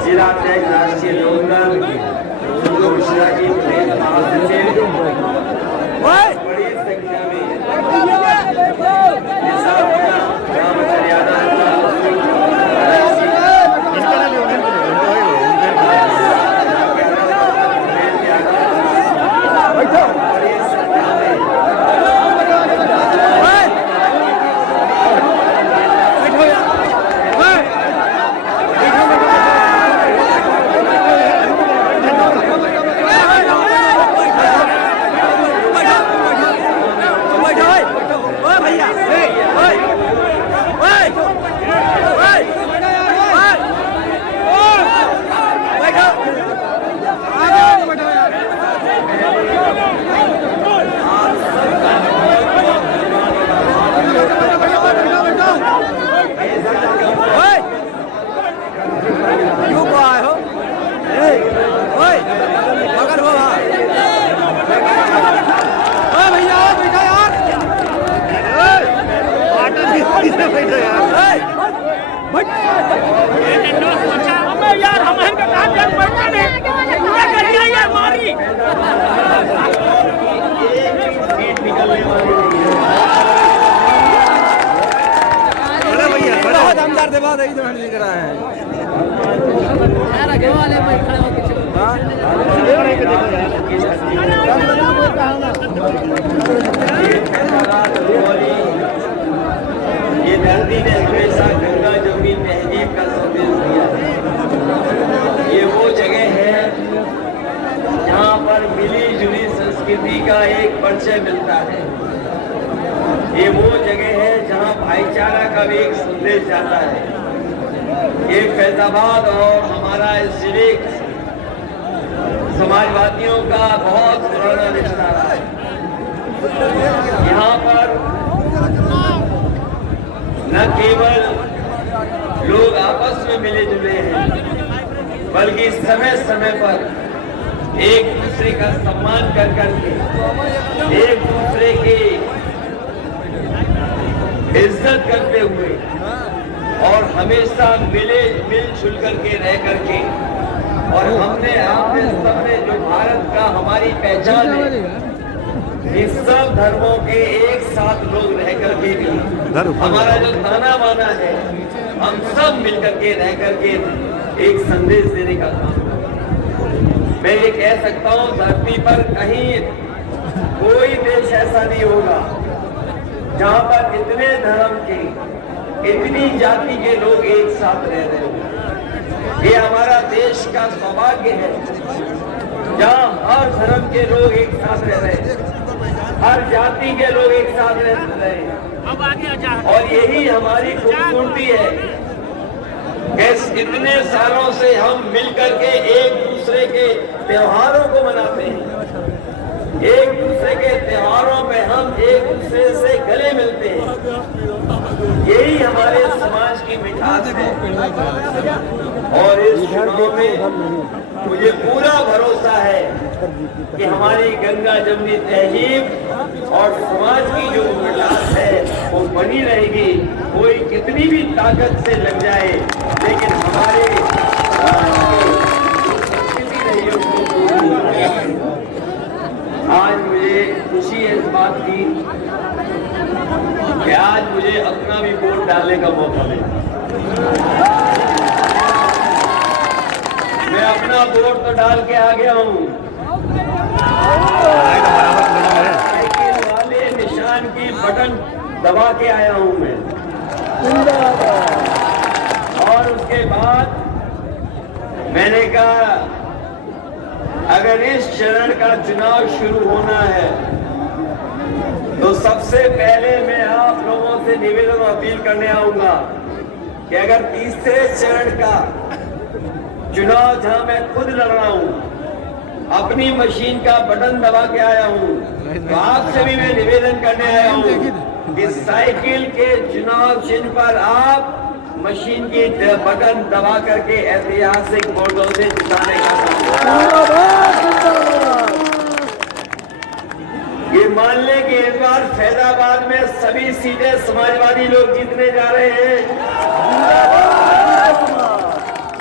जिला अध्यक्ष राष्ट्रीय लोकदल घोषणा की प्रदेश महासचिव, बड़ी संख्या में बात है, इधर दिख रहा है। ये धरती ने हमेशा गंगा जमुनी तहजीब का संदेश दिया है। ये वो जगह है जहाँ पर मिली जुली संस्कृति का एक परिचय मिलता है। ये वो जगह है जहाँ भाईचारा का भी एक संदेश जाता है। ये फैजाबाद और हमारा जिले समाजवादियों का बहुत पुराना रिश्ता रहा है। यहाँ पर न केवल लोग आपस में मिले जुले हैं, बल्कि समय समय पर एक दूसरे का सम्मान कर करके, एक दूसरे की इज्जत करते हुए और हमेशा मिलजुल करके रह करके, और हमने आपने सबने जो भारत का हमारी पहचान है, इस सब धर्मों के एक साथ लोग रह करके भी हमारा जो ताना बाना है, हम सब मिल करके रह करके एक संदेश देने का काम करते। मैं ये कह सकता हूँ, धरती पर कहीं कोई देश ऐसा नहीं होगा जहाँ पर इतने धर्म के, इतनी जाति के लोग एक साथ रह रहे हो। ये हमारा देश का सौभाग्य है, जहाँ हर धर्म के लोग एक साथ रह रहे हैं, हर जाति के लोग एक साथ रह रहे हैं। और यही हमारी खूबसूरती है कि इतने सालों से हम मिलकर के एक दूसरे के त्योहारों को मनाते हैं। एक दूसरे के त्योहारों में हम एक दूसरे से गले मिलते हैं। यही हमारे समाज की मिठास है। और इस चुनाव में मुझे पूरा भरोसा है कि हमारी गंगा जमुनी तहजीब और समाज की जो मिठास है वो बनी रहेगी। कोई कितनी भी ताकत से लग जाए, लेकिन हमारे संस्कृति रही उसको। आज मुझे खुशी है इस बात की कि आज मुझे अपना भी वोट डालने का मौका मिला। मैं अपना वोट तो डाल के आ गया हूँ। साइकिल वाले निशान की बटन दबा के आया हूँ मैं। और उसके बाद मैंने कहा, अगर इस चरण का चुनाव शुरू होना है तो सबसे पहले मैं आप लोगों से निवेदन और अपील करने आऊंगा कि अगर तीसरे चरण का चुनाव जहां मैं खुद लड़ रहा हूं, अपनी मशीन का बटन दबा के आया हूं, तो आपसे भी मैं निवेदन करने आया हूं कि साइकिल के चुनाव चिन्ह पर आप मशीन की बटन दबा करके ऐतिहासिक वोटों से जिताने का ये मान लें कि इस बार फैजाबाद में सभी सीटें समाजवादी लोग जीतने जा रहे हैं।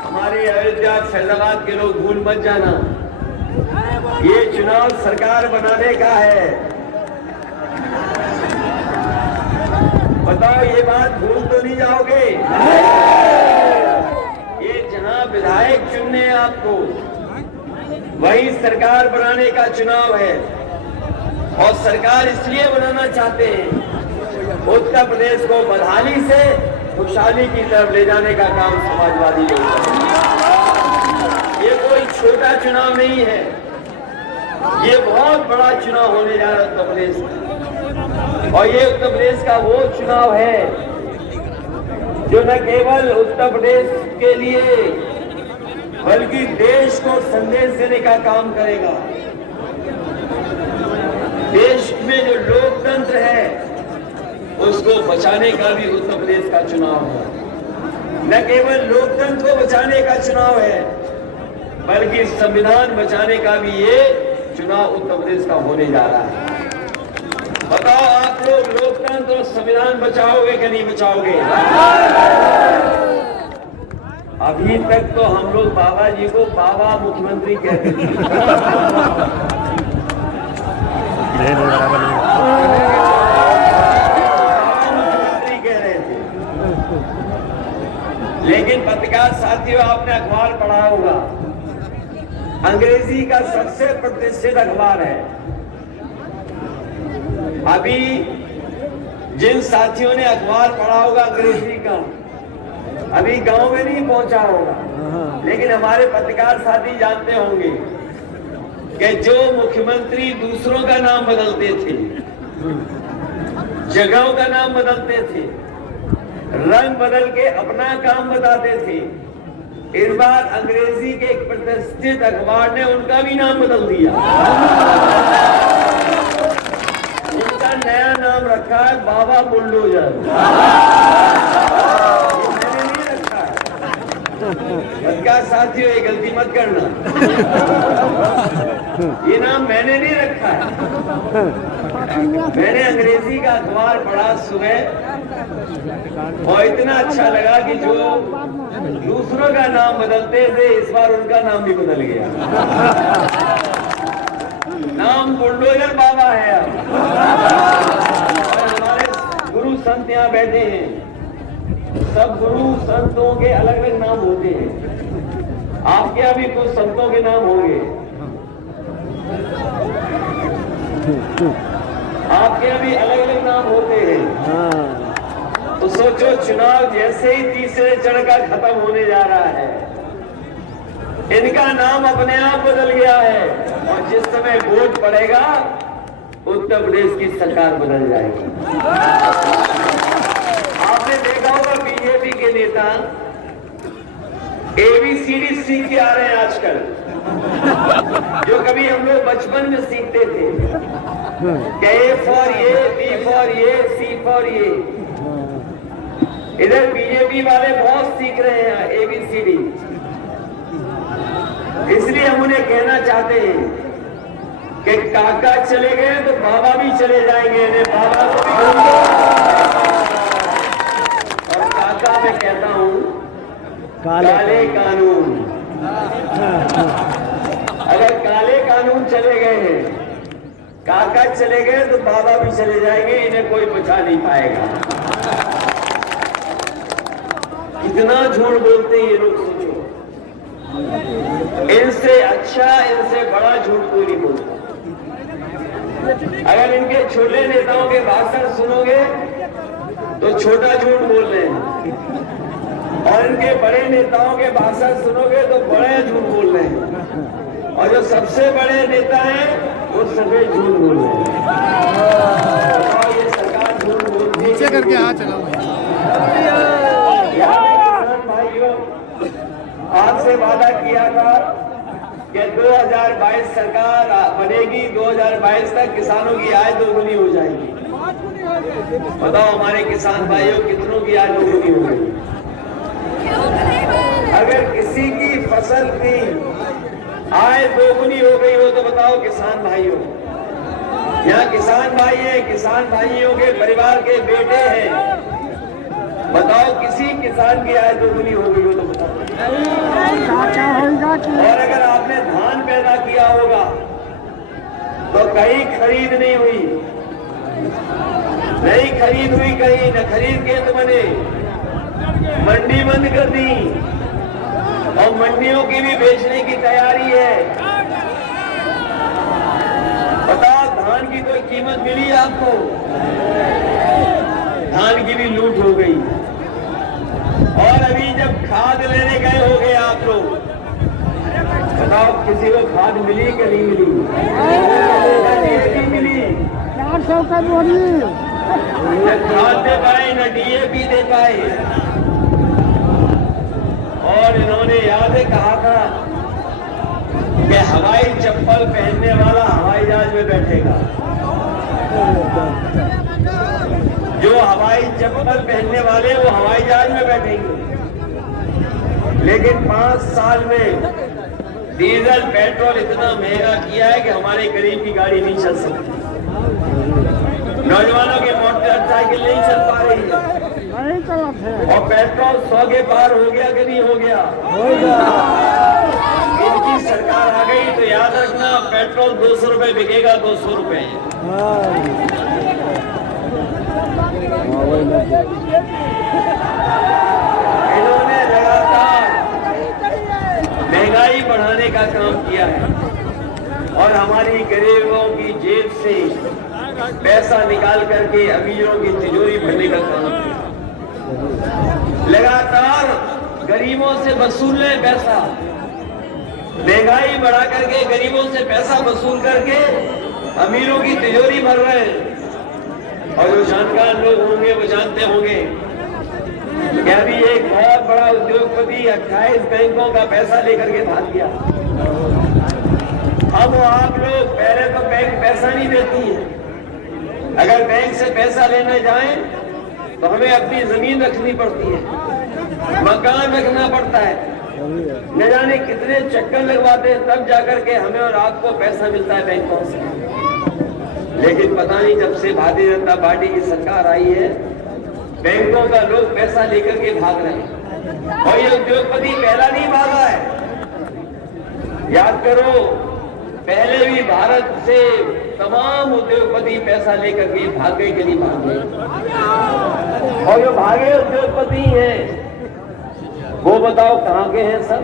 हमारे अयोध्या फैजाबाद के लोग भूल मत जाना, ये चुनाव सरकार बनाने का है। बताओ, ये बात भूल तो नहीं जाओगे? ये जहां विधायक चुनने हैं आपको, वही सरकार बनाने का चुनाव है। और सरकार इसलिए बनाना चाहते हैं, उत्तर प्रदेश को बदहाली से खुशहाली की तरफ ले जाने का काम समाजवादी लोग कर रहे हैं। ये कोई छोटा चुनाव नहीं है, ये बहुत बड़ा चुनाव होने जा रहा है उत्तर प्रदेश में। और ये उत्तर प्रदेश का वो चुनाव है जो न केवल उत्तर प्रदेश के लिए बल्कि देश को संदेश देने का काम करेगा। देश में जो लोकतंत्र है उसको बचाने का भी उत्तर प्रदेश का चुनाव है। न केवल लोकतंत्र को बचाने का चुनाव है, बल्कि संविधान बचाने का भी ये चुनाव उत्तर प्रदेश का होने जा रहा है। बताओ, आप लोग लोकतंत्र और संविधान बचाओगे कि नहीं बचाओगे? अभी तक तो हम लोग बाबा जी को बाबा मुख्यमंत्री कहते थे। मुख्यमंत्री कह रहे थे। लेकिन पत्रकार साथियों, आपने अखबार पढ़ा होगा, अंग्रेजी का सबसे प्रतिष्ठित अखबार है। अभी जिन साथियों ने अखबार पढ़ा होगा अंग्रेजी का, अभी गांव में नहीं पहुंचा होगा, लेकिन हमारे पत्रकार साथी जानते होंगे कि जो मुख्यमंत्री दूसरों का नाम बदलते थे, जगहों का नाम बदलते थे, रंग बदल के अपना काम बताते थे, इस बार अंग्रेजी के एक प्रतिष्ठित अखबार ने उनका भी नाम बदल दिया। उनका नया नाम रखा है बाबा बुलडोजर। मैंने नहीं रखा है। पत्रकार साथियों, ये गलती मत करना, ये नाम मैंने नहीं रखा है। मैंने अंग्रेजी का अखबार पढ़ा सुबह और इतना अच्छा लगा कि जो दूसरों का नाम बदलते थे, इस बार उनका नाम भी बदल गया। नाम बुलडोजर बाबा है अब। और हमारे गुरु संत यहाँ बैठे हैं, सब गुरु संतों के अलग अलग नाम होते हैं। आपके यहाँ भी कुछ संतों के नाम होंगे, आपके यहाँ भी अलग अलग नाम होते हैं। तो सोचो, चुनाव जैसे ही तीसरे चरण का खत्म होने जा रहा है, इनका नाम अपने आप बदल गया है और जिस समय वोट पड़ेगा, उत्तर प्रदेश की सरकार बदल जाएगी। आपने देखा होगा बीजेपी के नेता ABCD सीख के आ रहे हैं आजकल, जो कभी हम लोग बचपन में सीखते थे कि A फॉर ये, B फॉर ये, C फॉर ये। इधर बीजेपी वाले बहुत सीख रहे हैं ABCD। इसलिए हम उन्हें कहना चाहते हैं कि काका चले गए तो बाबा भी चले जाएंगे, इन्हें बाबा को भी ढूंढो। और काका मैं कहता हूं, काले कानून, अगर काले कानून चले गए हैं, काका चले गए तो बाबा भी चले जाएंगे, इन्हें कोई बचा नहीं पाएगा। कितना झूठ बोलते हैं ये लोग, सोचो। इनसे अच्छा, इनसे बड़ा झूठ कोई नहीं बोलता। अगर इनके छोटे नेताओं के भाषण सुनोगे तो छोटा झूठ बोल रहे हैं, और इनके बड़े नेताओं के भाषण सुनोगे तो बड़े झूठ बोल रहे हैं, और जो सबसे बड़े नेता हैं वो सफेद झूठ बोल रहे हैं। और ये सरकार झूठ बोलती है। नीचे करके हाँ चलाओ। भाइयों, आपसे वादा किया था कि 2022 सरकार बनेगी, 2022 तक किसानों की आय दोगुनी हो जाएगी। बताओ हमारे किसान भाइयों, कितनों की आय दोगुनी हो गई? अगर किसी की फसल की आय दोगुनी हो गई हो तो बताओ किसान भाइयों, यहाँ किसान भाई है, किसान भाइयों के परिवार के बेटे हैं, बताओ किसी किसान की आय दोगुनी हो गई हो तो बताओ। और अगर आपने धान पैदा किया होगा तो कहीं खरीद नहीं हुई, नहीं खरीद हुई कहीं, न खरीद केंद्र बने, मंडी बंद कर दी, और मंडियों की भी बेचने की तैयारी है। बताओ धान की कोई कीमत मिली आपको? धान की भी लूट हो गई। और अभी जब खाद लेने गए होगे आप लोग, बताओ किसी को खाद मिली कि नहीं मिली? DAP मिली, 400 का बोरी। न खाद दे पाए, न DAP दे पाए। और इन्होंने याद है कहा था कि हवाई चप्पल पहनने वाला हवाई जहाज में बैठेगा। जो हवाई चप्पल पहनने वाले वो हवाई जहाज में बैठेंगे। लेकिन 5 साल में डीजल पेट्रोल इतना महंगा किया है कि हमारे गरीब की गाड़ी नहीं चल सकती, नौजवानों की मोटरसाइकिल नहीं चल पा रही है, और पेट्रोल 100 के पार हो गया कि नहीं हो गया? इनकी सरकार आ गई तो याद रखना, पेट्रोल 200 रुपए बिकेगा, 200 रुपए। इन्होंने काम किया है और हमारी गरीबों की जेब से पैसा निकाल करके अमीरों की तिजोरी भरने का काम किया। लगातार गरीबों से वसूल ले पैसा, महंगाई बढ़ा करके गरीबों से पैसा वसूल करके अमीरों की तिजोरी भर रहे हैं। और जो जानकार लोग होंगे वो जानते होंगे कि अभी एक बहुत बड़ा उद्योगपति 28 बैंकों का पैसा लेकर के भाग गया। अब आप लोग पहले तो बैंक पैसा नहीं देती है, अगर बैंक से पैसा लेने जाएं तो हमें अपनी जमीन रखनी पड़ती है, मकान रखना पड़ता है, न जाने कितने चक्कर लगवाते हैं तब जाकर के हमें और आपको पैसा मिलता है बैंकों से। लेकिन पता नहीं जब से भारतीय जनता पार्टी की सरकार आई है बैंकों का लोग पैसा लेकर के भाग रहे हैं। और ये उद्योगपति पहला नहीं भागा है, याद करो पहले भी भारत से तमाम उद्योगपति पैसा लेकर के भागे कि नहीं भागे। और जो भागे उद्योगपति हैं वो बताओ कहाँ के हैं सब?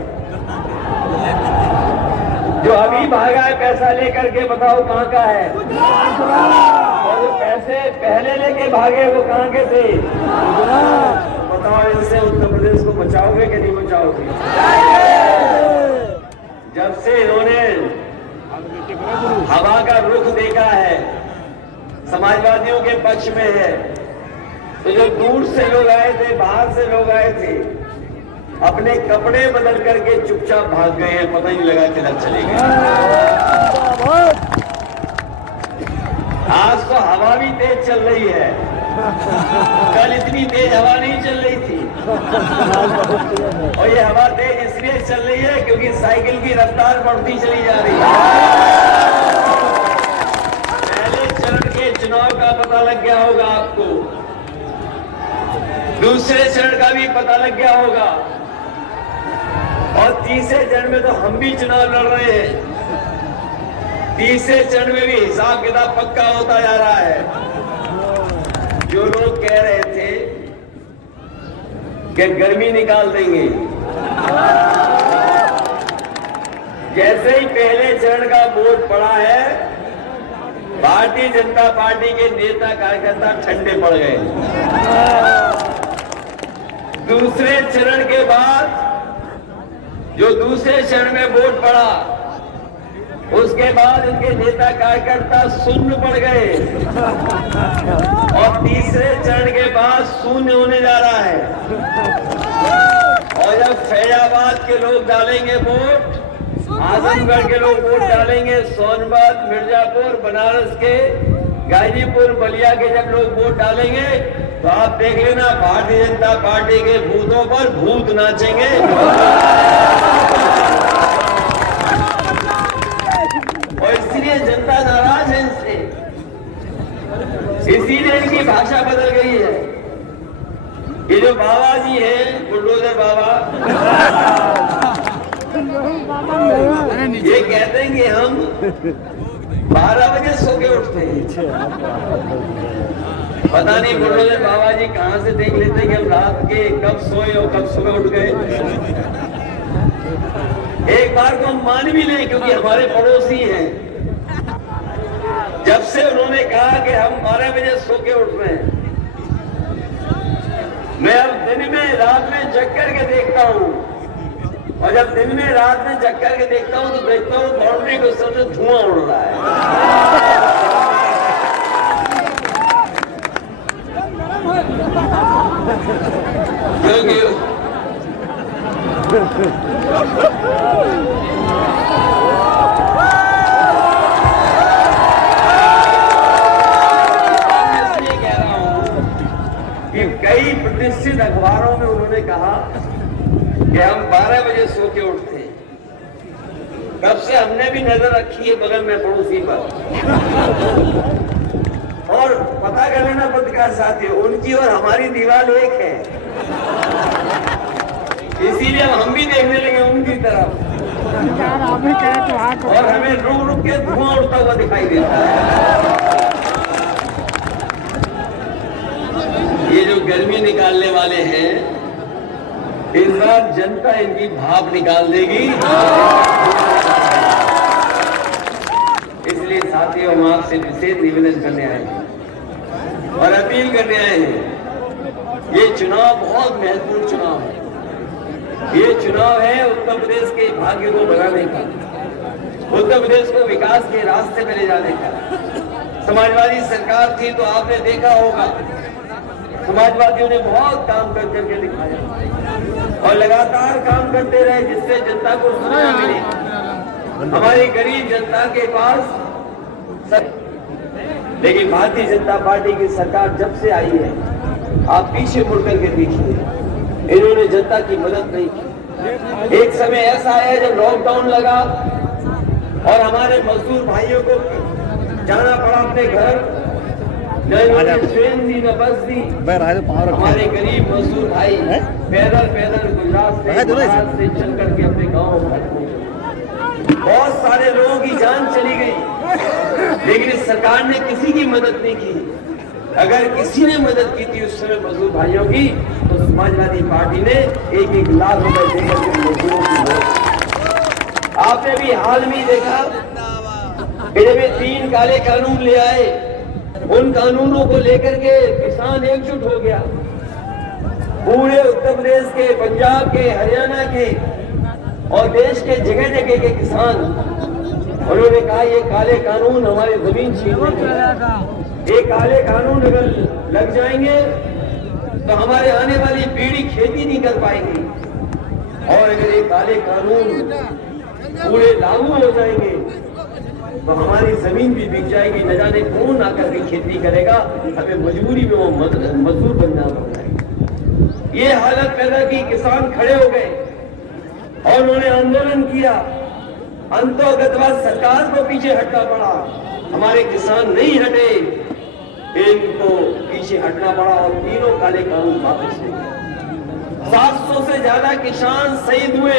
जो अभी भागा है पैसा लेकर के बताओ कहाँ का है? और जो पैसे पहले लेके भागे वो कहाँ के थे? बताओ इनसे उत्तर प्रदेश को बचाओगे कि नहीं बचाओगे? जब से इन्होंने हवा का रुख देखा है समाजवादियों के पक्ष में है, तो जो दूर से लोग आए थे, बाहर से लोग आए थे, अपने कपड़े बदल करके चुपचाप भाग गए हैं, पता ही नहीं लगा किधर चले गए। आज तो हवा भी तेज चल रही है, कल इतनी तेज हवा नहीं चल रही थी। और ये हवा तेज इसलिए चल रही है क्योंकि साइकिल की रफ्तार बढ़ती चली जा रही है। पहले चरण के चुनाव का पता लग गया होगा आपको, दूसरे चरण का भी पता लग गया होगा, और तीसरे चरण में तो हम भी चुनाव लड़ रहे हैं। तीसरे चरण में भी हिसाब किताब पक्का होता जा रहा है। जो लोग कह रहे थे कि गर्मी निकाल देंगे, जैसे ही पहले चरण का वोट पड़ा है भारतीय जनता पार्टी के नेता कार्यकर्ता ठंडे पड़ गए। दूसरे चरण के बाद जो दूसरे चरण में वोट पड़ा उसके बाद उनके नेता कार्यकर्ता शून्य पड़ गए, और तीसरे चरण के बाद शून्य होने जा रहा है। और जब फैजाबाद के लोग डालेंगे वोट, आजमगढ़ के लोग वोट डालेंगे, सोनभद्र, मिर्जापुर, बनारस के, गाजीपुर, बलिया के जब लोग वोट डालेंगे तो आप देख लेना भारतीय जनता पार्टी के बूथों पर भूत नाचेंगे। और इसलिए जनता नाराज है इनसे, इसीलिए इनकी भाषा बदल गई है। ये जो बाबा जी हैं, बुलडोजर बाबा, ये कहते हैं कि हम 12 बजे सो के उठते हैं। पता नहीं बुलडोजर बाबा जी कहां से देख लेते हैं कि हम रात के कब सोए और कब सुबह उठ गए। एक बार को हम मान भी लें क्योंकि हमारे पड़ोसी हैं, जब से उन्होंने कहा कि हम 12 बजे सो के उठ रहे हैं, मैं अब दिन में रात में जग करके देखता हूँ, और जब दिन में रात में जग करके देखता हूँ तो देखता हूँ बाउंड्री को सबसे धुआं उड़ रहा है। क्योंकि कई प्रतिष्ठित अखबारों में उन्होंने कहा कि हम 12 बजे सो के उठते हैं। तब से हमने भी नजर रखी है बगल में पड़ोसी पर। और पता कर लेना पत्रकार साथियों, उनकी और हमारी दीवार एक है, इसीलिए हम भी देखने लगे उनकी तरफ, और हमें रुक रुक के धुआं उड़ता हुआ दिखाई देता है। ये जो गर्मी निकालने वाले हैं, इस बार जनता इनकी भाप निकाल देगी। साथियों, हम आपसे विशेष निवेदन करने आए हैं और अपील करने आए हैं। ये चुनाव बहुत महत्वपूर्ण चुनाव है। ये चुनाव है उत्तर प्रदेश के भाग्य को बनाने का, उत्तर प्रदेश को विकास के रास्ते में ले जाने का। समाजवादी सरकार थी तो आपने देखा होगा, समाजवादियों ने बहुत काम कर करके दिखाया और लगातार काम करते रहे, जिससे जनता को सुविधा मिली। हमारी गरीब जनता के पास लेकिन भारतीय जनता पार्टी की सरकार जब से आई है, आप पीछे मुड़ करके देखिए, इन्होंने जनता की मदद नहीं की। एक समय ऐसा है जब लॉकडाउन लगा और हमारे मजदूर भाइयों को जाना पड़ा अपने घर, न इन्होंने ट्रेन दी न बस दी। हमारे गरीब मजदूर भाई पैदल पैदल गुजरात से चल करके अपने गाँव पहुंचे। बहुत सारे लोगों की जान चली गई, लेकिन इस सरकार ने किसी की मदद नहीं की। अगर किसी ने मदद की थी उस समय मजदूर भाइयों की, तो समाजवादी पार्टी ने 1-1 लाख रुपए देकर के मजदूरों की मदद। आपने भी हाल में देखा कि जब ये 3 काले कानून ले आए, उन कानूनों को लेकर के किसान एकजुट हो गया। पूरे उत्तर प्रदेश के, पंजाब के, हरियाणा के और देश के जगह जगह के किसान, उन्होंने कहा ये काले कानून हमारी जमीन छीन लेंगे। ये काले कानून अगर लग जाएंगे तो हमारे आने वाली पीढ़ी खेती नहीं कर पाएगी, और अगर ये काले कानून पूरे लागू हो जाएंगे तो हमारी जमीन भी बिक जाएगी। न जाने कौन आकर के खेती करेगा, हमें मजबूरी में वो मजदूर बनना पड़ेगा। ये हालत पैदा की, किसान खड़े हो गए और उन्होंने आंदोलन किया। अंतोगतवाद सरकार को पीछे हटना पड़ा, हमारे किसान नहीं हटे, इनको पीछे हटना पड़ा और तीनों काले कानून वापस ले गए। 700 से ज्यादा किसान शहीद हुए।